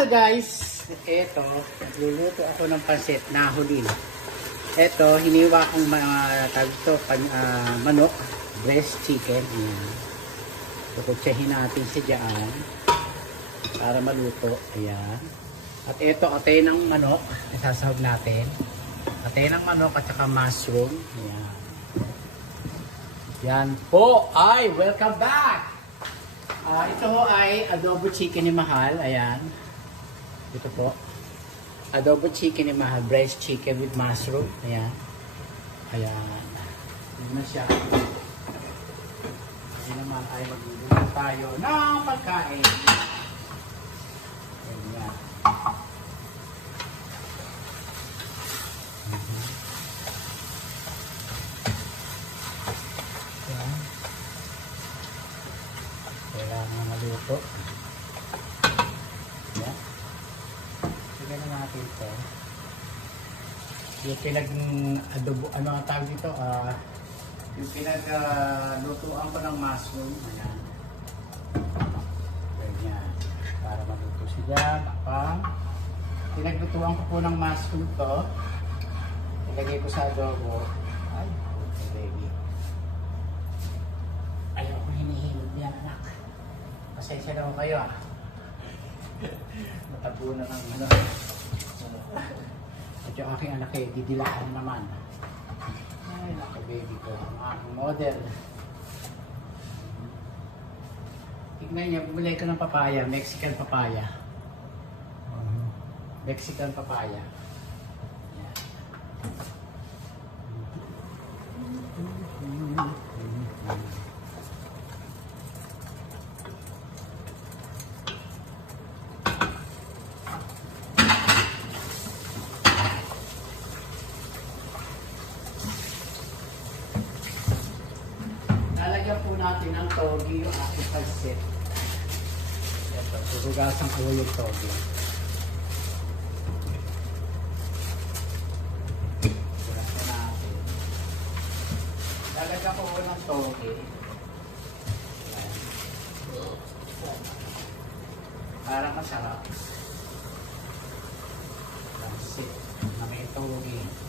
channel guys. Ito, nagluluto ako ng pansit na hulin. Ito, hiniwa kong manok, breast chicken. Ayan. Kukutsahin natin siya dyan para maluto. Ayan. At ito, atay ng manok. Isasahog natin. Atay ng manok at saka mushroom. Ayan. Yan po ay welcome back! Ito ay adobo chicken ni Mahal. Ayan. Ito po. Adobo chicken ni Mahal. Breast chicken with mushroom. Ayan. Ayan. Yun na siya. Hindi naman ay magluluto tayo ng pagkain. Ayan. Ayan. Kailangan maluto. Ayan. Sige na natin ito. Yung pinag-adobo, ano ang tawag dito? Yung pinag-lutuan ko ng mushroom. Ayan. Ganyan. Para maluto siya. Tapang. Pinaglutuan ko po ng mushroom to. Ilagay ko sa adobo. Ay, ready. Ayaw ko hinihilog yan, anak. Pasensya na ko kayo, Matabunan ng ano. At yung aking anak eh, didilaan naman. Ay, naka baby ko. Ang aking model. Tignan niya, bumulay ko ng papaya. Mexican papaya. Mexican papaya. Yan. Lalagyan po natin ng togi yung ating pansit. Ito, susugasan ko yung togi. Sugasan natin. Lalagyan ko ng togi. Para masarap. Pansit na may togi.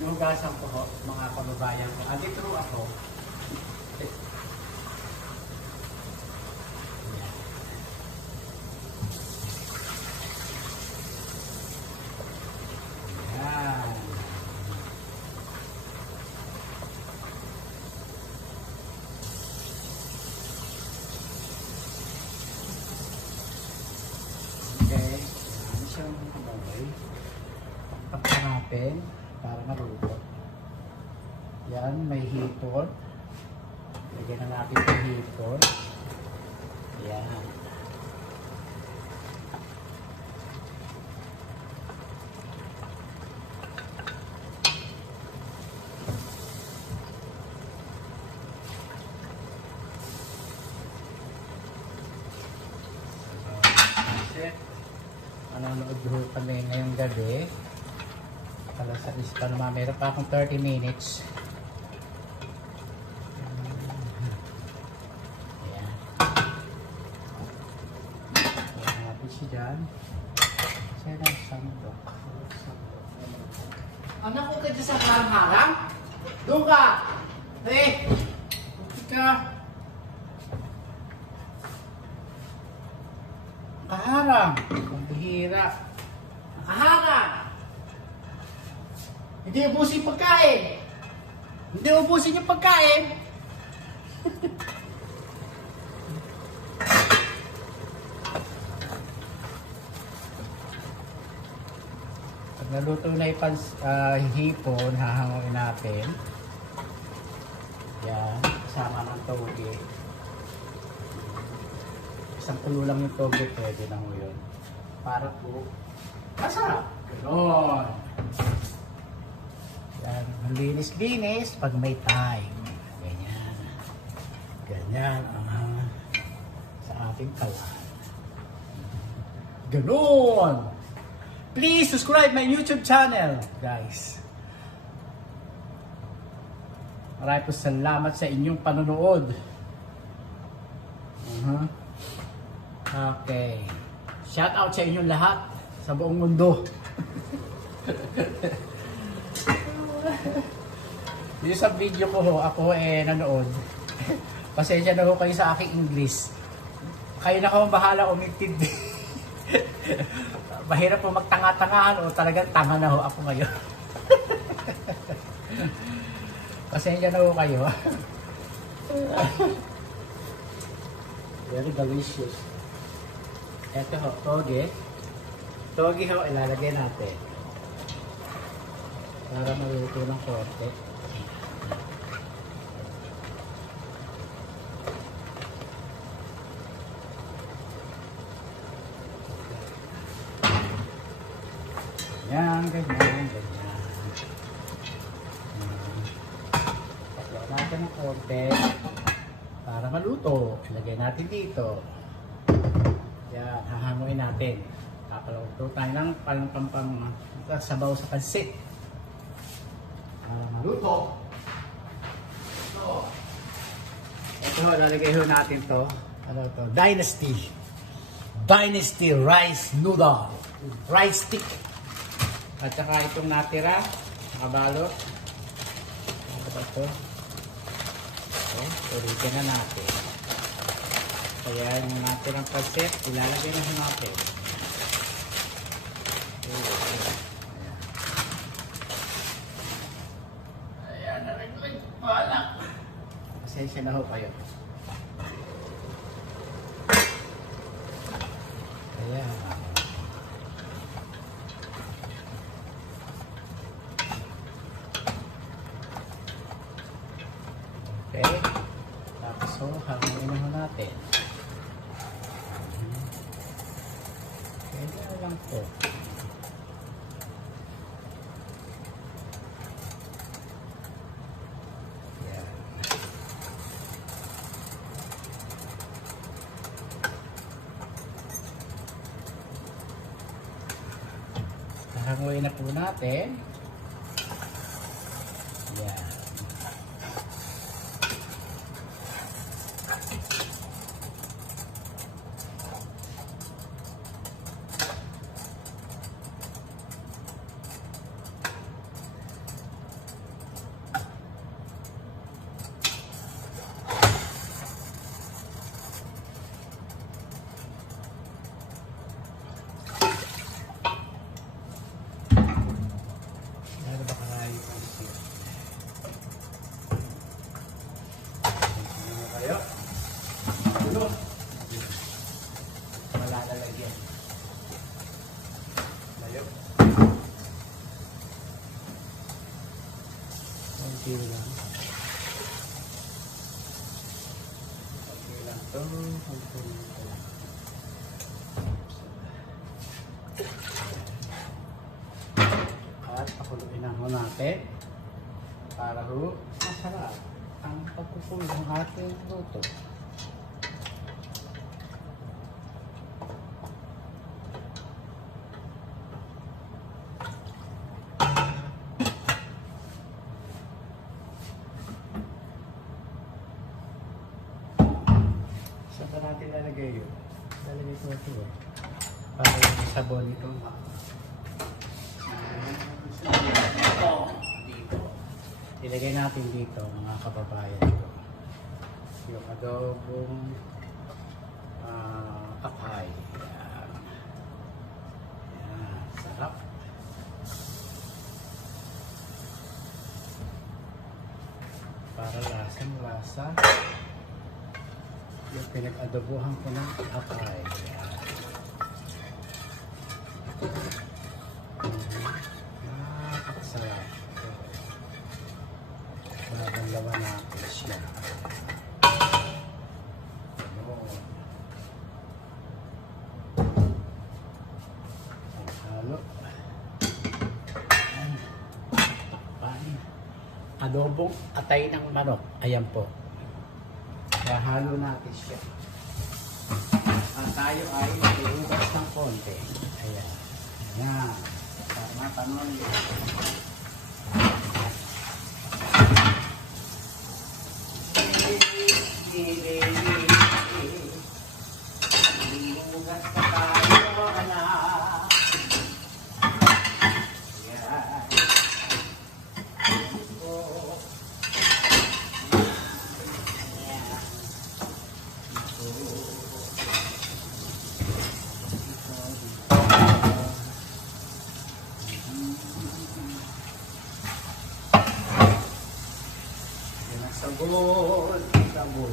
Sinugasan ko ho, mga kababayan ko. Andito ako. Yan. Okay. Ano siyang kababay? Pagkarapin. Para maluto. Yan, may hipon. Lagyan na natin yung hipon. Yan. Kasi, manonood ho kami ngayong gabi. Alas 6 pa naman. Meron pa akong 30 minutes. Ayan. Ayan natin siya dyan. Sa'yo lang sandok. Anak ko ka dyan sa harang-harang? Doon ka! Buti ka! Nakaharang! Ang bihira! Nakaharang! Hindi ubusin yung pagkain. Hindi ubusin yung pagkain. Pag naluto na yung hipon, hahanguin natin. Yan, kasama ng toge. Isang tulo lang yung toge, pwede na mo yun. Para po, masarap. Ganon. Yan, linis-linis pag may time. Ganyan. Ganyan ang sa ating kawan. Ganon! Please subscribe my YouTube channel, guys. Maraming po salamat sa inyong panonood. Okay. Shout out sa inyong lahat sa buong mundo. Dito sa video ko ho, ako nanood. Pasensya na ho kayo sa aking English. Kayo na ho bahala umintindi. Mahirap po magtanga-tangahan o talagang tanga na ho ako ngayon. Pasensya na ho kayo. Very delicious. Ito ho, toge. Toge ho, ilalagay natin. Para maluto ng konti. Yan, ganyan. Pakla natin ng konti. Para maluto. Ilagay natin dito. Yan, hahanguin natin. Papaluto tayo ng pampang sabaw sa pansit. Maluto. Ito, lalagay ho natin to. Ano to? Dynasty. Dynasty rice noodle. Rice stick. At saka itong natira. Nakabalot. Ano ba ito? Ulitin na natin. Kaya yung natirang pansit, ilalagay na natin. Ayan na rin. Wala. Pasensya na ho kayo. Ayan. Okay. Tapos ho, hanguin na ho natin. Pwede lang po. Yan. Hanguin na po natin. Yan. Malalalagyan. Layo. Konti lang. Konti lang to. Konti lang. At pakuluin na ho natin para ho masarap ang pagkukulo ng ating luto. Saan ba natin lalagay yun? Lalagay ko ito para yung sabon ito. Dito. Ilagay natin dito mga kababayan ko. Yung adobong pakay. Yan. Yan. Sarap. Para lasang lasa. Yung pinag-adobohan ko ng pakay. Yan. Napakasarap. Babalawan natin siya. Halo. Adobong atay ng manok. Ayan po. Halo natin siya. At tayo ay iubas ng konti. Ayan. Ayan. Para matanon yun. Lugas pa tayo, anak. Yan. Oh. Yan. Sabon, sabon.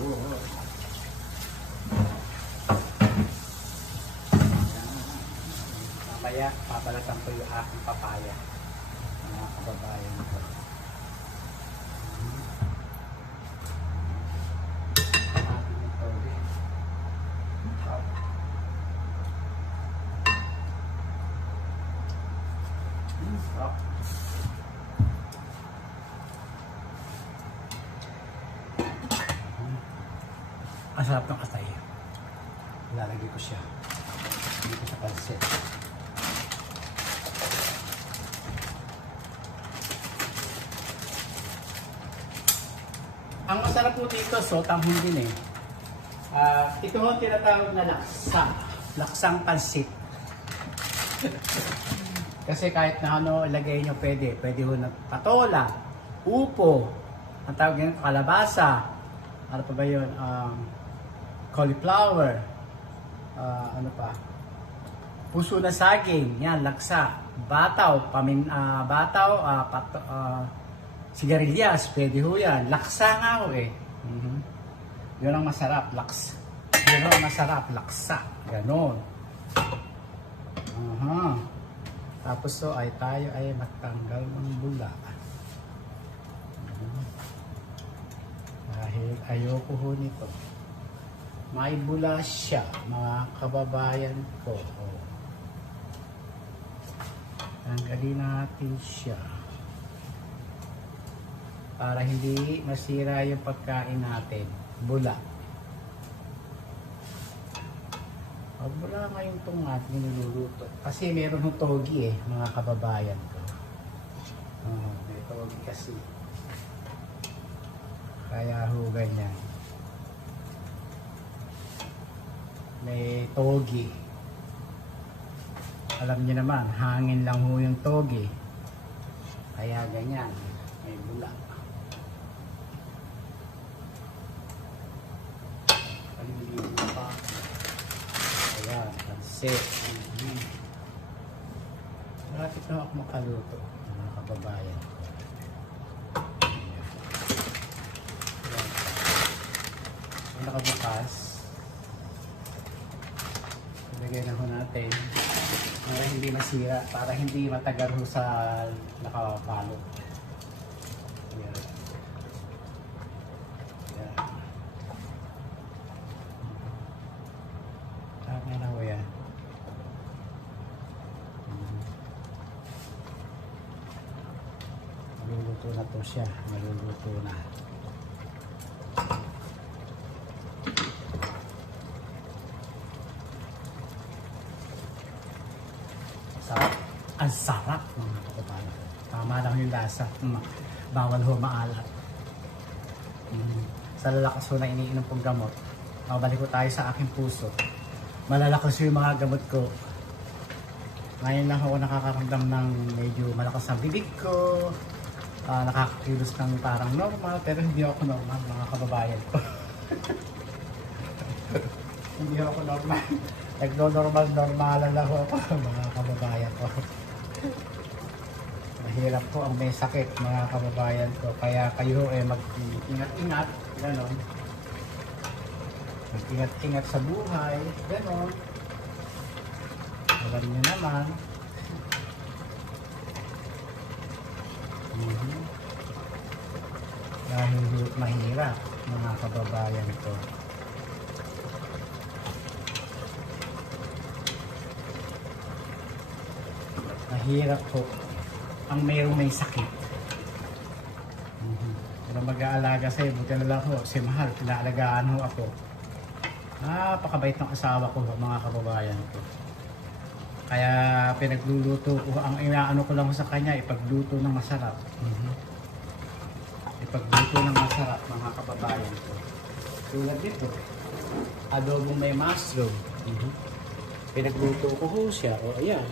Mamaya, papalatan ko yung aking papaya. Mga kababayan ko. Ating ito. Stop. Ang sarap ng atay. Lalagay ko siya dito sa pansit. Ang masarap po dito, sotanghon din eh. Ito ang tinatawag na laksa. Laksang pansit. Kasi kahit na ano ilagay nyo pwede. Pwede ho na patola, upo, ang tawag nyo, kalabasa, ano pa ba yun? Cauliflower, ano pa? Puso na saging, yan, laksa. Bataw, sigarilyas, pwede ho yan. Laksa nga ho eh. Yun ang masarap, Yun ang masarap, laksa. Ganon. Tapos so ay tayo ay magtanggal ng bula. Dahil ayoko ho nito. May bula siya, mga kababayan ko. Tanggalin natin siya. Para hindi masira yung pagkain natin. Bula. Bula ngayon itong ating niluluto. Kasi meron ng togi eh, mga kababayan ko. May togi kasi. Kaya ho ganyan. May togi. Alam niyo naman, hangin lang ho yung togi. Kaya ganyan. May bula. Paliligo pa. Ayan, pansit. Malapit na ako makaluto, mga kababayan. Ayan. Nakabukas. Ilagay na ho natin. Para hindi masira, para hindi matagal ho sa nakapalo. Ayan. Ayan. Tama na ho yan. Maluluto na to siya. Maluluto na. Sarap. Ang sarap mga kababayan. Tama lang yung lasa. Bawal ho maalat. Sa lalakas ho na iniinom pong gamot, mabalik ko tayo sa aking puso. Malalakas yung mga gamot ko. Ngayon lang ako nakakaramdam ng medyo malakas ang bibig ko. Nakakakilos ng parang normal, pero hindi ako normal mga kababayan ko. Hindi ako normal. Nagno-normal-normalan lang ako mga kababayan ko. Mahirap po ang may sakit mga kababayan ko. Kaya kayo mag-ingat-ingat, gano'n. Mag-ingat-ingat sa buhay, gano'n. Alam niyo naman. Dahil mahirap mga kababayan ko. Mahirap po ang mayroong may sakit. Kung mag-aalaga sa'yo, buti na lang ho, si Mahal, pinaalagaan ho ako. Napakabait ng asawa ko, mga kababayan ko. Kaya pinagluluto ko, ang inaano ko lang sa kanya, ipagluto ng masarap. Ipagluto ng masarap, mga kababayan ko. Tulad nito. Adobong may mushroom. Pinagluto ko ho siya. O ayan.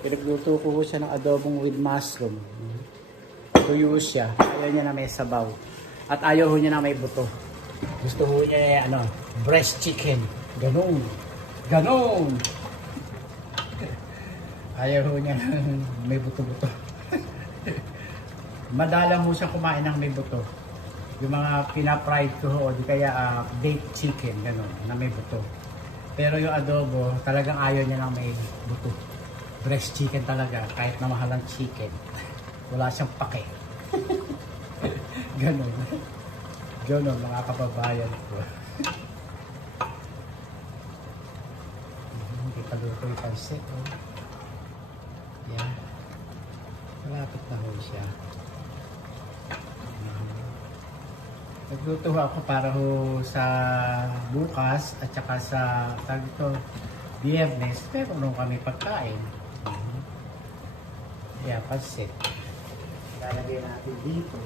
Pinagluto ko ho siya ng adobong with mushroom. Tuyo siya. Ayaw niya na may sabaw. At ayaw ho niya na may buto. Gusto ho niya breast chicken. Ganun. Ganon! Ayaw ho niya may buto-buto. Madalang ho siya kumain ng may buto. Yung mga pina-fried ko ho, o di kaya baked chicken, ganon, na may buto. Pero yung adobo, talagang ayaw niya ng may buto. Breast chicken talaga, kahit na mahal ang chicken. Wala siyang pake. Ganon. Ganon, mga kababayan ko. Paluto yung pansit. Oh. Yan. Malapit na ho siya. Nagluto ako para ho sa bukas at saka sa Biyernes. Pero nung kami pagkain. Yan, pansit. Lalagay natin dito.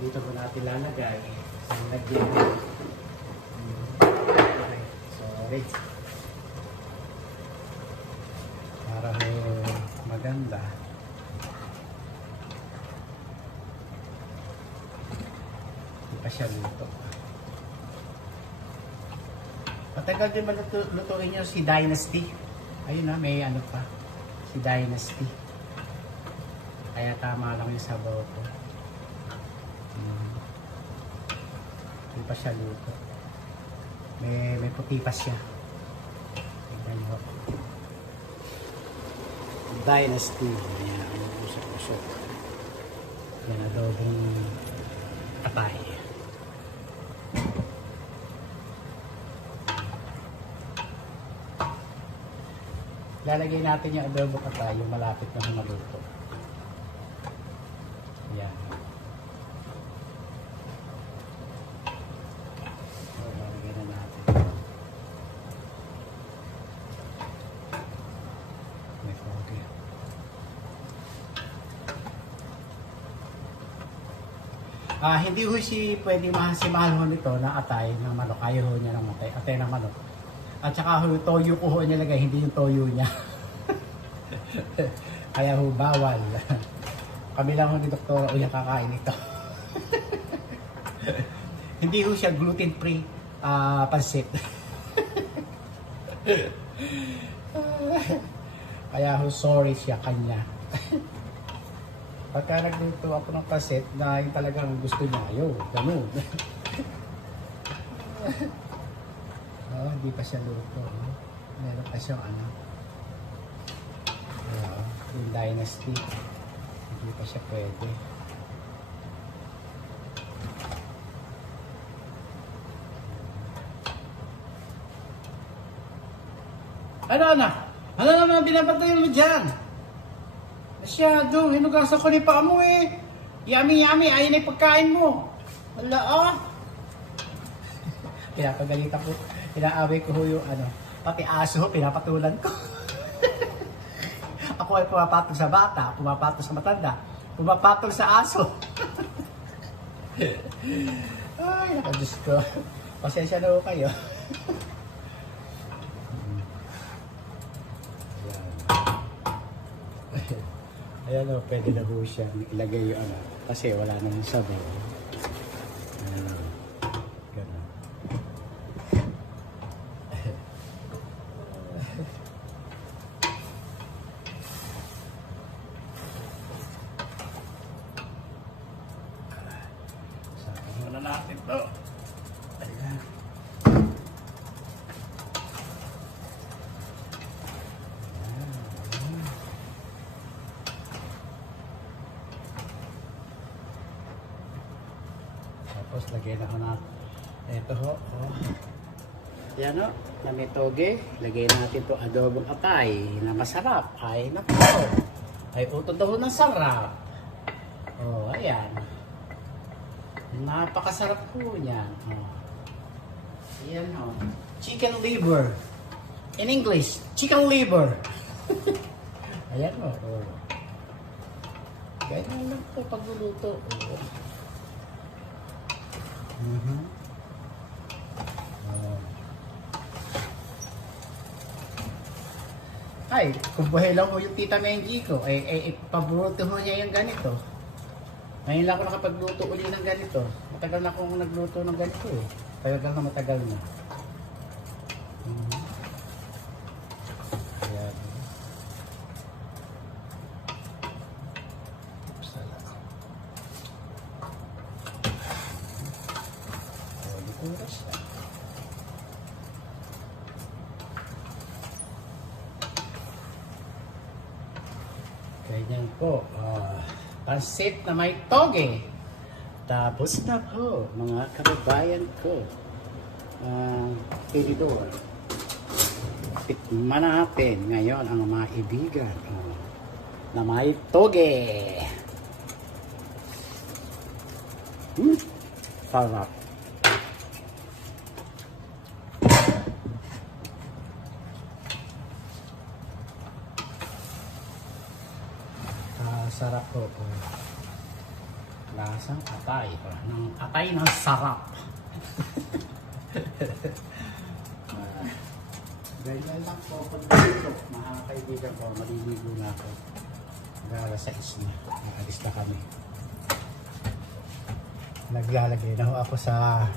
Dito ko natin lalagay. Lagyan. Sorry. Para ho maganda. Hindi pa siya luto. Matagal din ba lutuin nyo si Dynasty? Ayun na, may ano pa. Si Dynasty. Kaya tama lang yung sabaw ko. Hindi pa siya luto. May puti pa siya. Tignan nyo. Dynasty. Ayan, ang usok-usok. Yan, adobong atay. Lalagay natin yung adobo atay, yung malapit na maluto. Ayan. Hindi ho pwede mahal ho nito na atay ng manok. Ayaw ho niya ng atay ng manok. At saka ho, toyo ko ho nilagay, hindi yung toyo niya. Kaya ho, bawal. Kami lang ho ni Doktora Uya kakain ito. Hindi ho siya gluten-free pansit. Kaya ho, sorry siya kanya. Pagka nagluto ako ng kaset na yung talagang gusto niya, ayaw, ganun. Hindi pa siya luto. Meron pa siyang yung Dynasty. Hindi pa siya pwede. Ano na? Ano naman binabatayin mo dyan? Masyado, hinugasan ko ni paa mo eh. Yummy, ayun na yung pagkain mo. Wala Pinapagalitan ko, inaaway ko yung pati aso, pinapatulan ko. Ako ay pumapatol sa bata, pumapatol sa matanda, pumapatol sa aso. Ay, nakadiyos ko. Pasensya na ho kayo. Ayan o, pwede na ho siya ilagay yung kasi wala namang sabaw. Ganun. Sabi muna natin to. Ayan. Tapos lagyan ako na ito ho. Yan o, na may toge. Lagyan natin to adobong atay na masarap. Ay nako. Ay utod daw ng sarap. Oh, ayan. Napakasarap po niyan. Oh. Ayan o. Chicken liver. In English, chicken liver. Ayan o. Ganyan lang po pagluluto. Mhm. Oh. Ay, kung buhay lang ho yung Tita Menji ko, paborito ho niya yung ganito. Ngayon lang ako nakapagluto uli ng ganito. Matagal na akong nagluto ng ganito eh. Matagal na. Mhm. Ayan. Upsala. Luto na siya. Ganyan po. Pansit na may toge. Tapos na po, mga kababayan ko. Tiridor. Tikman natin ngayon ang mga ibigan na may toge. Sarap. Sarap po. Lasang atay. Ng atay ng sarap. Ganyan lang po. Pagdito, mga kaibigan ko, maliligo na ako. Alas 6 na. Nakalis na kami. Naglalagay na ako sa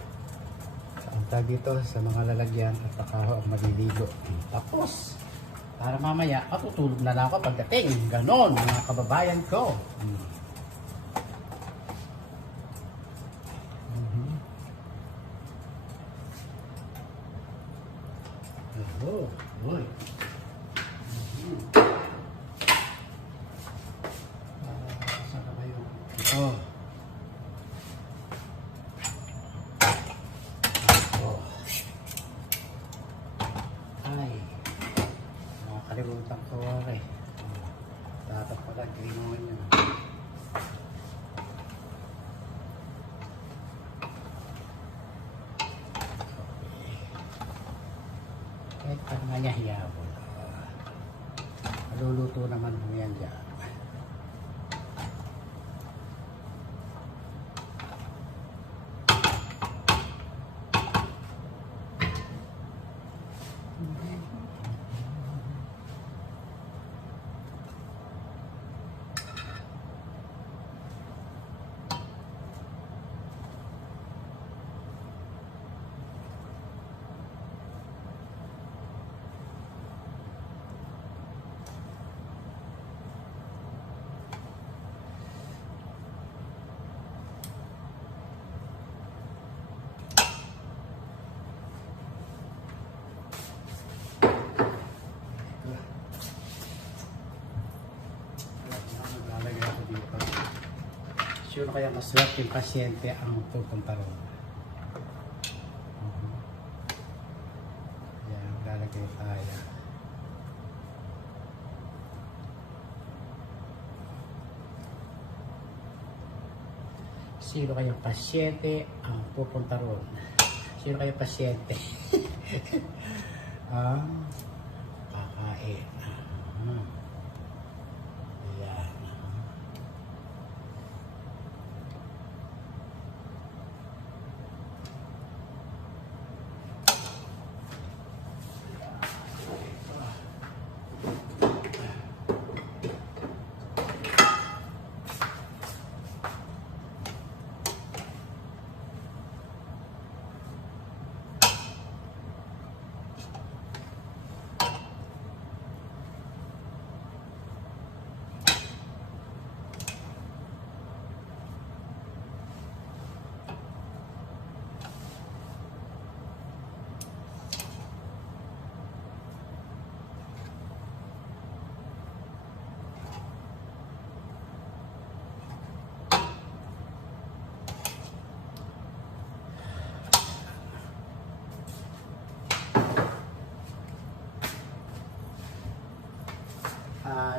dito, sa mga lalagyan at saka ako maliligo. Tapos, para mamaya, matutulog na lang ako pagdating. Ganon, mga kababayan ko. Oh, boy. Saan ka ba yun? Ito. Ay. Nakakalimutan ko wala eh. Dapat pala, ginawan yun. Kahit pa nga niya hiyabol. Maluluto naman mo yan dyan. Sure kaya maswerte yung pasyente ang pupunta ron. Yan, lalagay tayo. Sino kayang pasyente ang pupunta ron? Sino kayang pasyente? Kakain. Yan.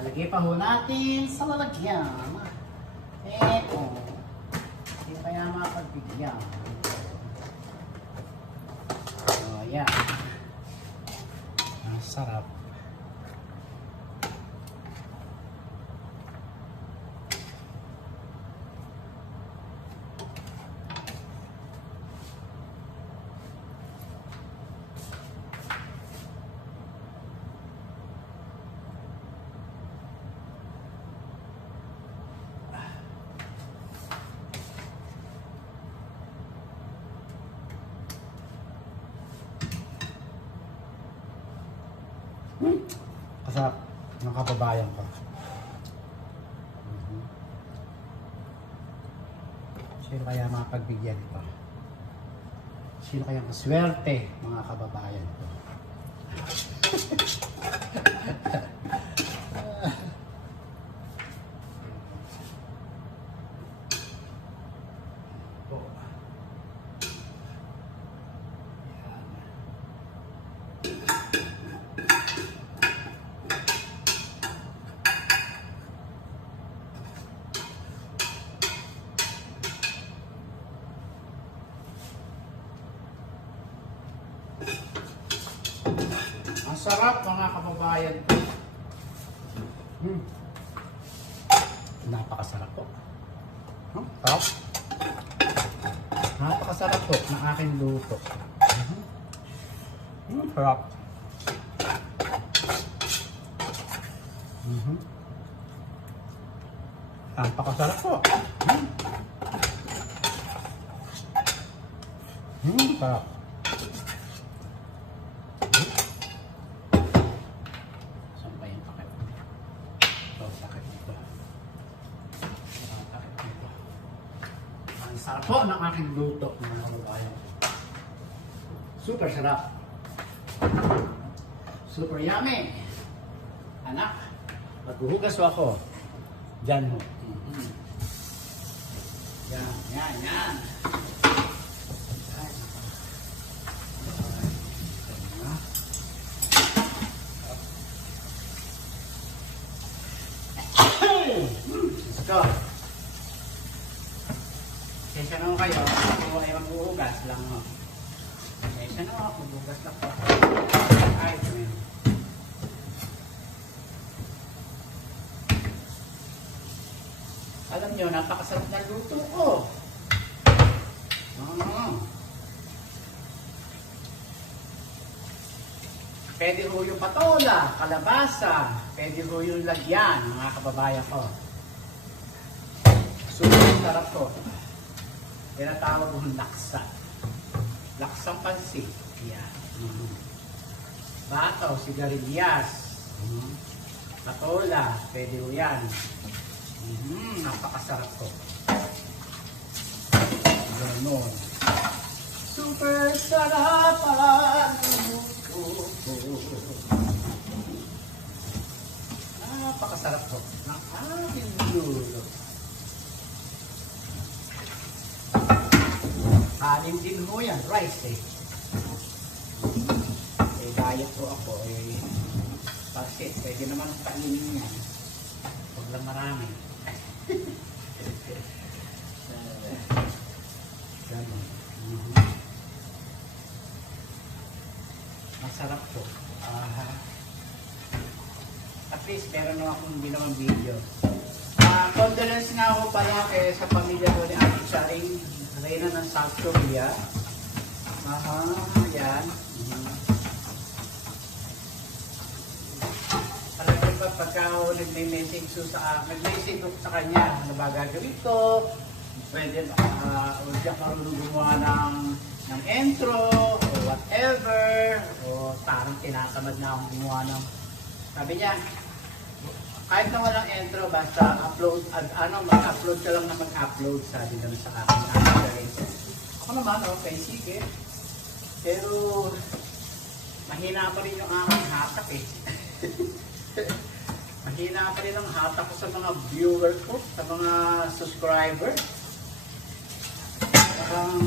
Lagay pa ho natin sa lalagyan. Eto. Hindi kaya makapagbigyan. So, yan. Ang sarap. kababayan ko. Sino kaya mapagbigyan ito? Sino kaya maswerte, mga kababayan ko? Ang sarap, mga kababayan ko. Napakasarap po. Sarap. Napakasarap po ng aking luto. Sarap. Napakasarap po. Sarap. Saan ba yung takip? Ito, takip nito. Takip nito. Ang sarap po ng aking luto, mga kababayan. Super sarap. Super yummy. Anak, maghuhugas ako. Diyan mo. Yan, yan, yan. Let's go. Kesa naman kayo, ako ay maghuhugas lang. Kesa naman ako, maghuhugas lang po. Ay, ito yun. Alam nyo, napakasarap na luto ko. Pwede ho yung patola, kalabasa, pwede ho yung lagyan, mga kababayan ko. Super sarap ko. Tinatawag kong laksa. Laksang pansit. Yan. Bataw, sigarilyas. Patola, pwede ho yan. Napakasarap ko. Ganon. Super sarap ang luto ko. Napakasarap ko ng aking luto. Kanin din ho yan, rice eh. Eh, diet po ako eh. Pansit, pwede naman kainin yan. Huwag lang marami. Masarap po. At least meron na akong ginawang video. Condolence nga ako pala sa pamilya ko ni Ate Charing, Reyna ng South Korea. Yan. Talagang pagka nag-message sa kanya, ano ba gagawin ko? Pwede, hindi ako marunong gumawa ng intro, o whatever, o parang tinatamad na akong gumawa ng, sabi niya, kahit na walang intro, basta upload, mag-upload ka lang na mag-upload, sabi naman sa akin. Ako naman, okay, sige. Pero, mahina pa rin yung aking hatak eh. Mahina pa rin ang hatak ko sa mga viewer ko, sa mga subscriber. Parang,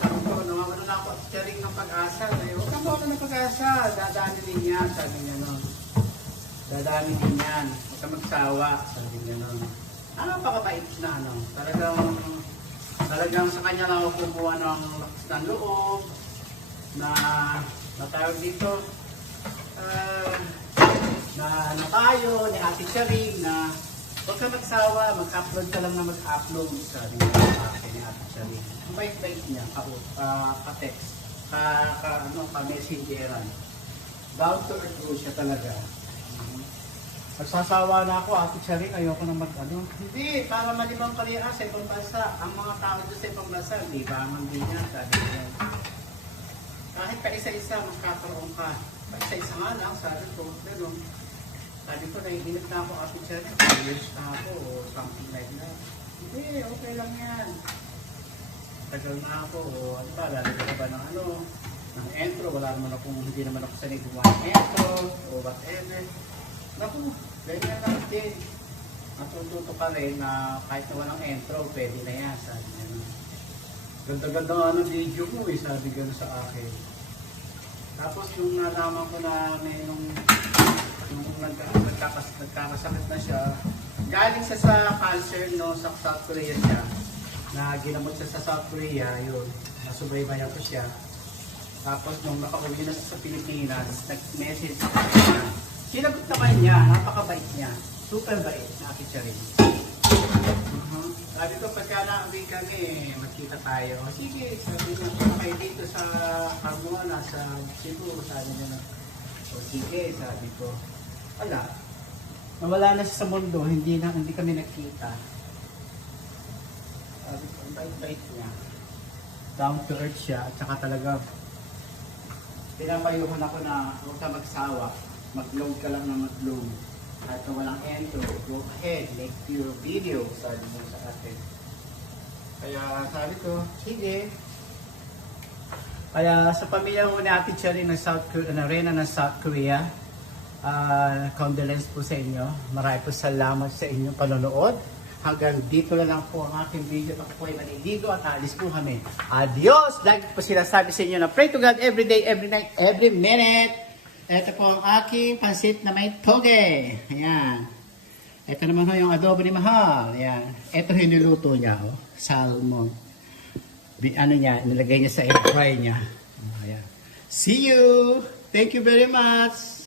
sabi ko, nawawalan na ako at sharing ng pag-asa. Huwag kang mawalan ng pag-asa, dadami din yan, sabi niya, dadami din yan. Huwag kang magsawa, sabi niya, napakabait na, talagang sa kanya lang ako kumuha ng lakas ng loob, na tawag dito, na tayo, ni Ate Charing, na huwag ka magsawa, mag-upload ka lang na mag-upload, sabi niya sa akin ni Ate Charing. Ang bait-bait niya, ka-text, ka-messengeran. Down to earth po siya talaga. Nagsasawa na ako, Ate Charing, ayoko na Hindi, para malimang kariya sa ibang bansa. Ang mga tao doon sa ibang bansa, di ba? Hindi niya, sabi niya. Kahit pa isa-isa, magkakaroon ka. Pa isa-isa nga lang, sabi ko. Pero, Sabi ko, naiinip na ako kasi siya, years na ako o something like that. Hindi, okay lang yan. Tagal na ako, o ano ba, lalagyan ka ba ng ano, ng intro, wala naman akong, hindi naman ako sanay gumawa ng intro, o whatever. Naku, ganyan lang din. Matututo ka rin na kahit na walang intro, pwede na yan, sabi niya. Ganda-ganda nga ng video mo eh, sabi gano'n sa akin. Tapos nung nalaman ko na may nung nagkakasakit na siya, galing siya sa cancer no, sa South Korea siya, na ginamot siya sa South Korea, yun, nasubaybayan ko siya. Tapos nung nakauwi na siya sa Pilipinas, nag-message ako niya. Sinagot naman niya, napakabait niya, super bait, nakit siya rin. Sabi ko, pagka na-uwi kami, magkita tayo. O sige, sabi niya, kung kayo dito sa Carmona, sa Cebu, sabi niya na. O sige, sabi ko. Wala. Nawala na siya sa mundo, hindi kami nagkita. Sabi ko, ang bait-bait niya. Down to earth siya, at saka talaga, pinapayuhan ako na huwag ka magsawa. Mag-load ka lang na mag-load. Kahit na walang intro, go ahead, make your video, sabi mo sa akin. Kaya sabi ko, sige. Kaya sa pamilya ko natin siya rin ng Reyna ng South Korea, condolence po sa inyo. Marami po salamat sa inyong panonood. Hanggang dito na lang po ang aking video. Ako po ay maniligo at alis po kami. Adios! Lagi po sila sabi sa inyo na pray to God every day, every night, every minute. Ito po ang aking pansit na may toge. Ayan. Ito naman ho yung adobo ni Mahal. Ayan. Ito yung niluto niya. Oh. Salmon. Ano niya, nilagay niya sa air fry niya. Ayan. See you! Thank you very much!